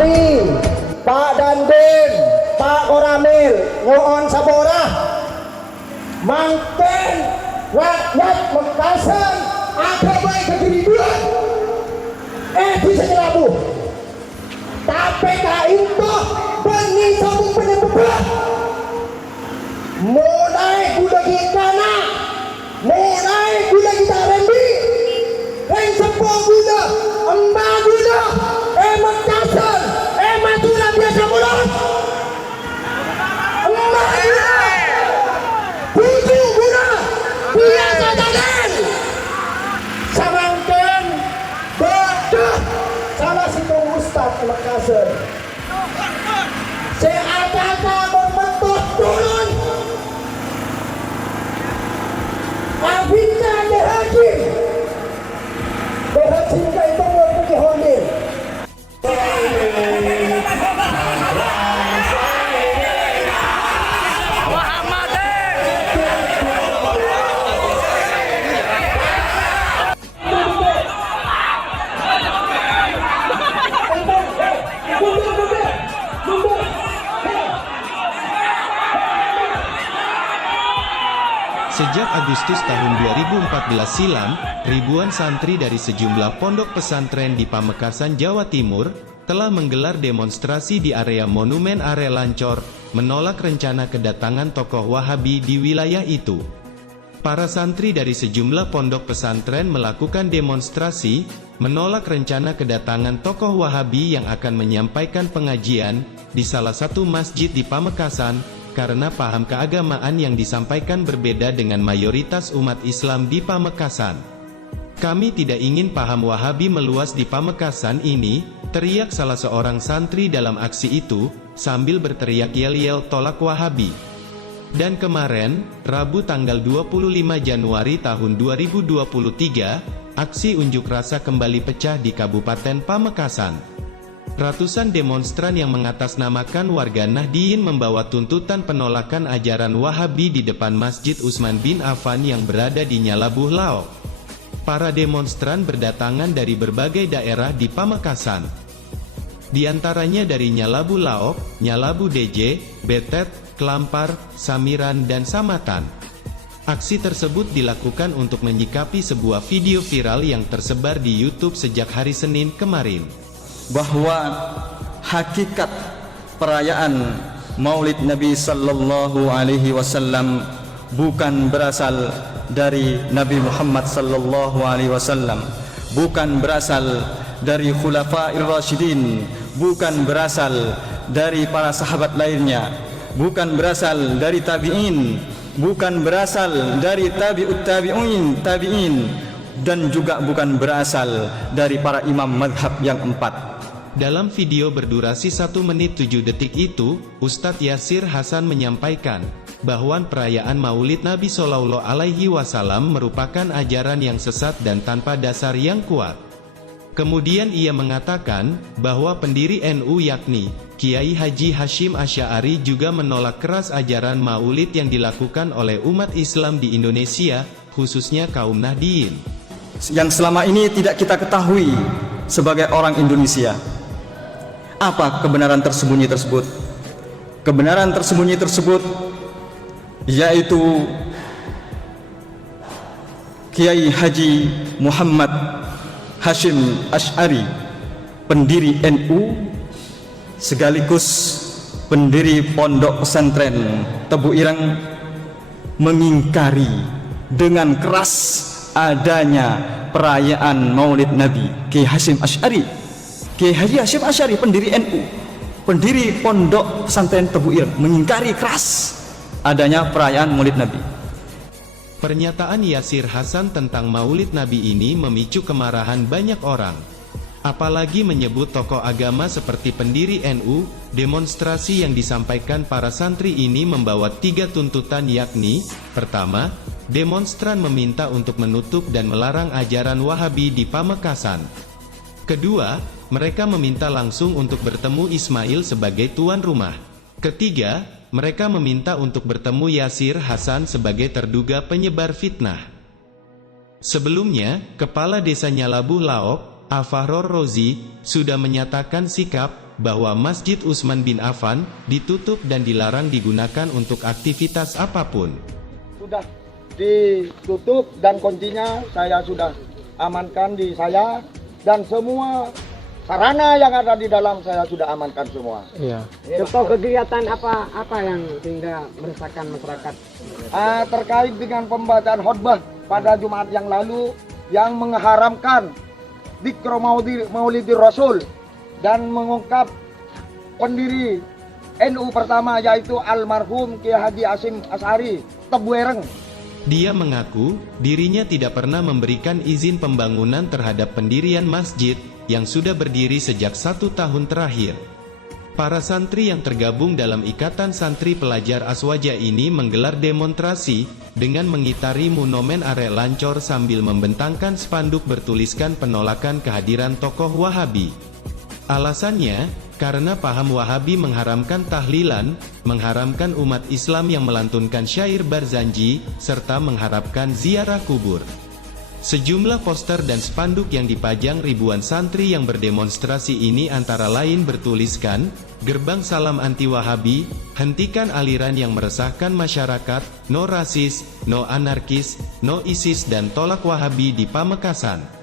Bupati, Pak Dandim, Pak Koramil, Ngoon Saborah, mangken rakyat Mekasan ada baik kejadian, bisa nyelabuh. Tapi itu beni sambung penyebab. Mulai gula kita nak, mulai gula kita rembi, yang sepuluh gula, empat gula, Mekasan, Madura biasa mulut, empat gula, tujuh gula, biasa jalan, samangken, bodoh, salah situ Ustaz Mekasan. Seakan-akan membentuk turun. Abinda dehajim ka itu mau pergi hondir. Sejak Agustus tahun 2014 silam, ribuan santri dari sejumlah pondok pesantren di Pamekasan, Jawa Timur, telah menggelar demonstrasi di area Monumen Are Lancor, menolak rencana kedatangan tokoh Wahabi di wilayah itu. Para santri dari sejumlah pondok pesantren melakukan demonstrasi, menolak rencana kedatangan tokoh Wahabi yang akan menyampaikan pengajian di salah satu masjid di Pamekasan, karena paham keagamaan yang disampaikan berbeda dengan mayoritas umat Islam di Pamekasan. Kami tidak ingin paham Wahabi meluas di Pamekasan ini, teriak salah seorang santri dalam aksi itu, sambil berteriak yel-yel tolak Wahabi. Dan kemarin, Rabu tanggal 25 Januari tahun 2023, aksi unjuk rasa kembali pecah di Kabupaten Pamekasan. Ratusan demonstran yang mengatasnamakan warga Nahdien membawa tuntutan penolakan ajaran Wahabi di depan Masjid Utsman bin Affan yang berada di Nyalabuh Laok. Para demonstran berdatangan dari berbagai daerah di Pamekasan. Di antaranya dari Nyalabuh Laok, Nyalabuh DJ, Betet, Kelampar, Samiran dan Samatan. Aksi tersebut dilakukan untuk menyikapi sebuah video viral yang tersebar di YouTube sejak hari Senin kemarin. Bahwa hakikat perayaan Maulid Nabi Sallallahu Alaihi Wasallam bukan berasal dari Nabi Muhammad Sallallahu Alaihi Wasallam, bukan berasal dari Khulafair Rasyidin, bukan berasal dari para sahabat lainnya, bukan berasal dari tabi'in, bukan berasal dari tabi'ut tabi'in, dan juga bukan berasal dari para imam madhab yang empat. Dalam video berdurasi 1 menit 7 detik itu, Ustadz Yasir Hasan menyampaikan bahwa perayaan Maulid Nabi Shallallahu Alaihi Wasallam merupakan ajaran yang sesat dan tanpa dasar yang kuat. Kemudian ia mengatakan bahwa pendiri NU yakni Kiai Haji Hashim Asy'ari juga menolak keras ajaran Maulid yang dilakukan oleh umat Islam di Indonesia, khususnya kaum Nahdien. Yang selama ini tidak kita ketahui sebagai orang Indonesia. Apa kebenaran tersembunyi tersebut? Kebenaran tersembunyi tersebut yaitu Kiai Haji Muhammad Hashim Asy'ari, pendiri NU sekaligus pendiri Pondok Pesantren Tebu Ireng, mengingkari dengan keras adanya perayaan Maulid Nabi. Kiai Hashim Asy'ari, Kiai Haji Hashim Asy'ari, pendiri NU, pendiri Pondok Pesantren Tebu Ireng, mengingkari keras adanya perayaan Maulid Nabi. Pernyataan Yasir Hasan tentang Maulid Nabi ini memicu kemarahan banyak orang. Apalagi menyebut tokoh agama seperti pendiri NU. Demonstrasi yang disampaikan para santri ini membawa 3 tuntutan, yakni: pertama, demonstran meminta untuk menutup dan melarang ajaran Wahabi di Pamekasan. Kedua, mereka meminta langsung untuk bertemu Ismail sebagai tuan rumah. Ketiga, mereka meminta untuk bertemu Yasir Hasan sebagai terduga penyebar fitnah. Sebelumnya, Kepala Desa Nyalabuh Laok, Afahror Rozi, sudah menyatakan sikap bahwa Masjid Utsman bin Affan ditutup dan dilarang digunakan untuk aktivitas apapun. Sudah ditutup dan kuncinya saya sudah amankan di saya, dan semua sarana yang ada di dalam saya sudah amankan semua. Iya. Contoh kegiatan apa yang sehingga meresahkan masyarakat? Terkait dengan pembacaan khutbah pada Jumat yang lalu yang mengharamkan dzikr Maulidir Rasul dan mengungkap pendiri NU pertama yaitu almarhum Kiai Haji Hasyim Asy'ari Tebuireng. Dia mengaku dirinya tidak pernah memberikan izin pembangunan terhadap pendirian masjid yang sudah berdiri sejak 1 tahun terakhir. Para santri yang tergabung dalam Ikatan Santri Pelajar Aswaja ini menggelar demonstrasi dengan mengitari monumen Arek Lancor sambil membentangkan spanduk bertuliskan penolakan kehadiran tokoh Wahabi. Alasannya, karena paham Wahabi mengharamkan tahlilan, mengharamkan umat Islam yang melantunkan syair Barzanji, serta mengharapkan ziarah kubur. Sejumlah poster dan spanduk yang dipajang ribuan santri yang berdemonstrasi ini antara lain bertuliskan, "Gerbang Salam Anti Wahabi, hentikan aliran yang meresahkan masyarakat, no rasis, no anarkis, no ISIS dan tolak Wahabi di Pamekasan."